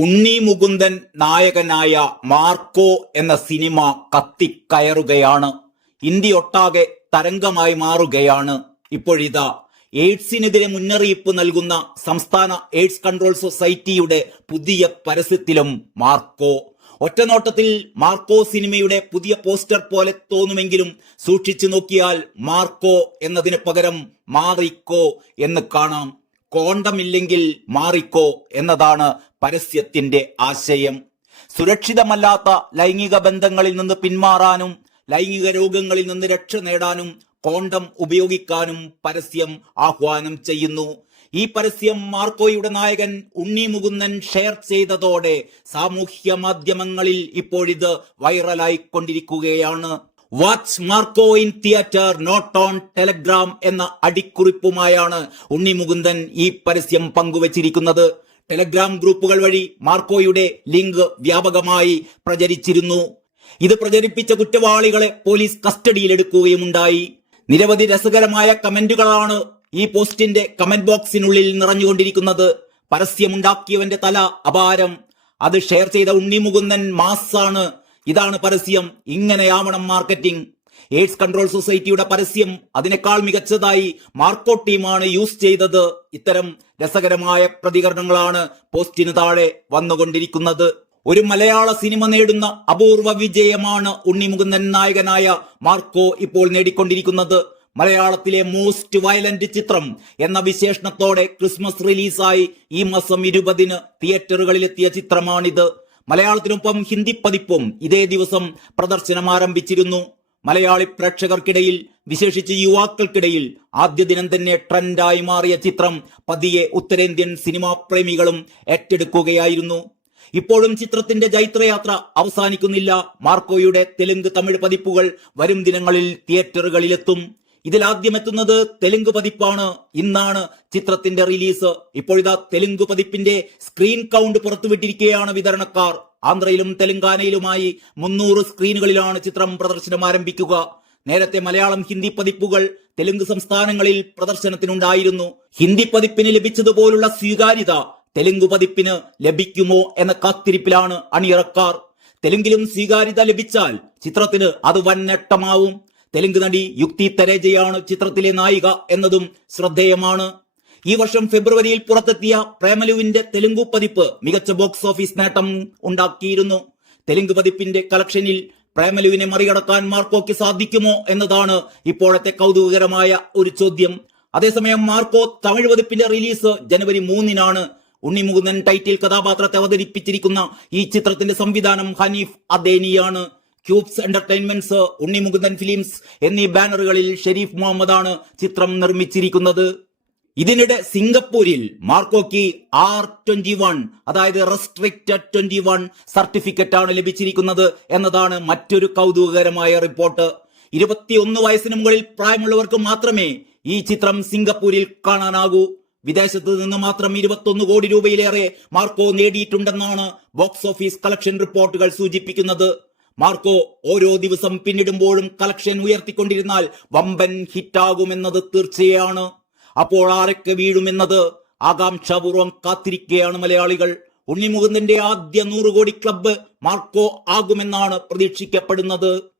ഉണ്ണി മുകുന്ദൻ നായകനായ മാർക്കോ എന്ന സിനിമ കത്തിക്കയറുകയാണ്. ഇന്ത്യയൊട്ടാകെ തരംഗമായി മാറുകയാണ്. ഇപ്പോഴിതാ എയ്ഡ്സിനെതിരെ മുന്നറിയിപ്പ് നൽകുന്ന സംസ്ഥാന എയ്ഡ്സ് കൺട്രോൾ സൊസൈറ്റിയുടെ പുതിയ പരസ്യത്തിലും മാർക്കോ. ഒറ്റനോട്ടത്തിൽ മാർക്കോ സിനിമയുടെ പുതിയ പോസ്റ്റർ പോലെ തോന്നുമെങ്കിലും സൂക്ഷിച്ചു നോക്കിയാൽ മാർക്കോ എന്നതിന് പകരം മാറിക്കോ എന്ന് കാണാം. കോണ്ടമില്ലെങ്കിൽ മാറിക്കോ എന്നതാണ് പരസ്യത്തിന്റെ ആശയം. സുരക്ഷിതമല്ലാത്ത ലൈംഗിക ബന്ധങ്ങളിൽ നിന്ന് പിന്മാറാനും ലൈംഗിക രോഗങ്ങളിൽ നിന്ന് രക്ഷ നേടാനും കോണ്ടം ഉപയോഗിക്കാനും പരസ്യം ആഹ്വാനം ചെയ്യുന്നു. ഈ പരസ്യം മാർക്കോയുടെ നായകൻ ഉണ്ണി മുകുന്ദൻ ഷെയർ ചെയ്തതോടെ സാമൂഹ്യ മാധ്യമങ്ങളിൽ ഇപ്പോഴിത് വൈറലായി കൊണ്ടിരിക്കുകയാണ് watch Marco in theatre not on Telegram എന്ന അടിക്കുറിപ്പുമായാണ് ഉണ്ണി മുകുന്ദൻ ഈ പരസ്യം പങ്കുവച്ചിരിക്കുന്നത്. ടെലഗ്രാം ഗ്രൂപ്പുകൾ വഴി മാർക്കോയുടെ ലിങ്ക് വ്യാപകമായി പ്രചരിച്ചിരുന്നു. ഇത് പ്രചരിപ്പിച്ച കുറ്റവാളികളെ പോലീസ് കസ്റ്റഡിയിലെടുക്കുകയുമുണ്ടായി. നിരവധി രസകരമായ കമന്റുകളാണ് ഈ പോസ്റ്റിന്റെ കമന്റ് ബോക്സിനുള്ളിൽ നിറഞ്ഞുകൊണ്ടിരിക്കുന്നത്. പരസ്യമുണ്ടാക്കിയവന്റെ തല അപാരം. അത് ഷെയർ ചെയ്ത ഉണ്ണിമുകുന്ദൻ മാസ് മാസാണ്. ഇതാണ് പരസ്യം. ഇങ്ങനെയാവണം മാർക്കറ്റിംഗ്. എയ്ഡ്സ് കൺട്രോൾ സൊസൈറ്റിയുടെ പരസ്യം അതിനേക്കാൾ മികച്ചതായി മാർക്കോ ടീമാണ് യൂസ് ചെയ്തത്. ഇത്തരം രസകരമായ പ്രതികരണങ്ങളാണ് പോസ്റ്റിന് താഴെ വന്നുകൊണ്ടിരിക്കുന്നത്. ഒരു മലയാള സിനിമ നേടുന്ന അപൂർവ വിജയമാണ് ഉണ്ണിമുകുന്ദൻ നായകനായ മാർക്കോ ഇപ്പോൾ നേടിക്കൊണ്ടിരിക്കുന്നത്. മലയാളത്തിലെ മോസ്റ്റ് വയലന്റ് ചിത്രം എന്ന വിശേഷണത്തോടെ ക്രിസ്മസ് റിലീസായി ഈ മാസം ഇരുപതിന് തിയേറ്ററുകളിലെത്തിയ ചിത്രമാണിത്. മലയാളത്തിനൊപ്പം ഹിന്ദി പതിപ്പും ഇതേ ദിവസം പ്രദർശനം ആരംഭിച്ചിരുന്നു. മലയാളി പ്രേക്ഷകർക്കിടയിൽ വിശേഷിച്ച് യുവാക്കൾക്കിടയിൽ ആദ്യ ദിനം തന്നെ ട്രെൻഡായി മാറിയ ചിത്രം പതിയെ ഉത്തരേന്ത്യൻ സിനിമാ പ്രേമികളും ഏറ്റെടുക്കുകയായിരുന്നു. ഇപ്പോഴും ചിത്രത്തിന്റെ ജൈത്രയാത്ര അവസാനിക്കുന്നില്ല. മാർക്കോയുടെ തെലുങ്ക് തമിഴ് പതിപ്പുകൾ വരും ദിനങ്ങളിൽ തിയേറ്ററുകളിലെത്തും. ഇതിൽ ആദ്യം എത്തുന്നത് തെലുങ്ക് പതിപ്പാണ്. ഇന്നാണ് ചിത്രത്തിന്റെ റിലീസ്. ഇപ്പോഴിതാ തെലുങ്ക് പതിപ്പിന്റെ സ്ക്രീൻ കൗണ്ട് പുറത്തുവിട്ടിരിക്കുകയാണ് വിതരണക്കാർ. ആന്ധ്രയിലും തെലങ്കാനയിലുമായി മുന്നൂറ് സ്ക്രീനുകളിലാണ് ചിത്രം പ്രദർശനം ആരംഭിക്കുക. നേരത്തെ മലയാളം ഹിന്ദി പതിപ്പുകൾ തെലുങ്ക് സംസ്ഥാനങ്ങളിൽ പ്രദർശനത്തിനുണ്ടായിരുന്നു. ഹിന്ദി പതിപ്പിന് ലഭിച്ചതുപോലുള്ള സ്വീകാര്യത തെലുങ്ക് പതിപ്പിന് ലഭിക്കുമോ എന്ന കാത്തിരിപ്പിലാണ് അണിയറക്കാർ. തെലുങ്കിലും സ്വീകാര്യത ലഭിച്ചാൽ ചിത്രത്തിന് അത് വൻ നേട്ടമാവും. തെലുങ്ക് നടി യുക്തി തരേജയാണ് ചിത്രത്തിലെ നായിക എന്നതും ശ്രദ്ധേയമാണ്. ഈ വർഷം ഫെബ്രുവരിയിൽ പുറത്തെത്തിയ പ്രേമലുവിന്റെ തെലുങ്കു പതിപ്പ് മികച്ച ബോക്സ് ഓഫീസ് നേട്ടം ഉണ്ടാക്കിയിരുന്നു. തെലുങ്ക് പതിപ്പിന്റെ കളക്ഷനിൽ പ്രേമലുവിനെ മറികടക്കാൻ മാർക്കോയ്ക്ക് സാധിക്കുമോ എന്നതാണ് ഇപ്പോഴത്തെ കൗതുകകരമായ ഒരു ചോദ്യം. അതേസമയം മാർക്കോ തമിഴ് പതിപ്പിന്റെ റിലീസ് ജനുവരി മൂന്നിനാണ്. ഉണ്ണിമുകുന്ദൻ ടൈറ്റിൽ കഥാപാത്രത്തെ അവതരിപ്പിച്ചിരിക്കുന്ന ഈ ചിത്രത്തിന്റെ സംവിധാനം ഹനീഫ് അദേനിയാണ്. ക്യൂബ്സ് എന്റർടൈൻമെന്റ്സ് ഉണ്ണിമുകുന്ദൻ ഫിലിംസ് എന്നീ ബാനറുകളിൽ ഷെരീഫ് മുഹമ്മദാണ് ചിത്രം നിർമ്മിച്ചിരിക്കുന്നത്. ഇതിനിടെ സിംഗപ്പൂരിൽ മാർക്കോക്കി ആർ ട്വന്റി വൺ അതായത് റെസ്ട്രിക്റ്റഡ് ട്വന്റി വൺ സർട്ടിഫിക്കറ്റ് ആണ് ലഭിച്ചിരിക്കുന്നത് എന്നതാണ് മറ്റൊരു കൗതുകകരമായ റിപ്പോർട്ട്. ഇരുപത്തിയൊന്ന് വയസ്സിന് മുകളിൽ പ്രായമുള്ളവർക്ക് മാത്രമേ ഈ ചിത്രം സിംഗപ്പൂരിൽ കാണാനാകൂ. വിദേശത്ത് നിന്ന് മാത്രം ഇരുപത്തൊന്ന് കോടി രൂപയിലേറെ മാർക്കോ നേടിയിട്ടുണ്ടെന്നാണ് ബോക്സ് ഓഫീസ് കളക്ഷൻ റിപ്പോർട്ടുകൾ സൂചിപ്പിക്കുന്നത്. മാർക്കോ ഓരോ ദിവസം പിന്നിടുമ്പോഴും കളക്ഷൻ ഉയർത്തിക്കൊണ്ടിരുന്നാൽ വമ്പൻ ഹിറ്റാകുമെന്നത് തീർച്ചയാണ്. അപ്പോൾ ആരൊക്കെ വീഴുമെന്നത്? ആകാംക്ഷാപൂർവം കാത്തിരിക്കുകയാണ് മലയാളികൾ. ഉണ്ണിമുകുന്ദന്റെ ആദ്യ നൂറ് കോടി ക്ലബ്ബ് മാർക്കോ ആകുമെന്നാണ് പ്രതീക്ഷിക്കപ്പെടുന്നത്.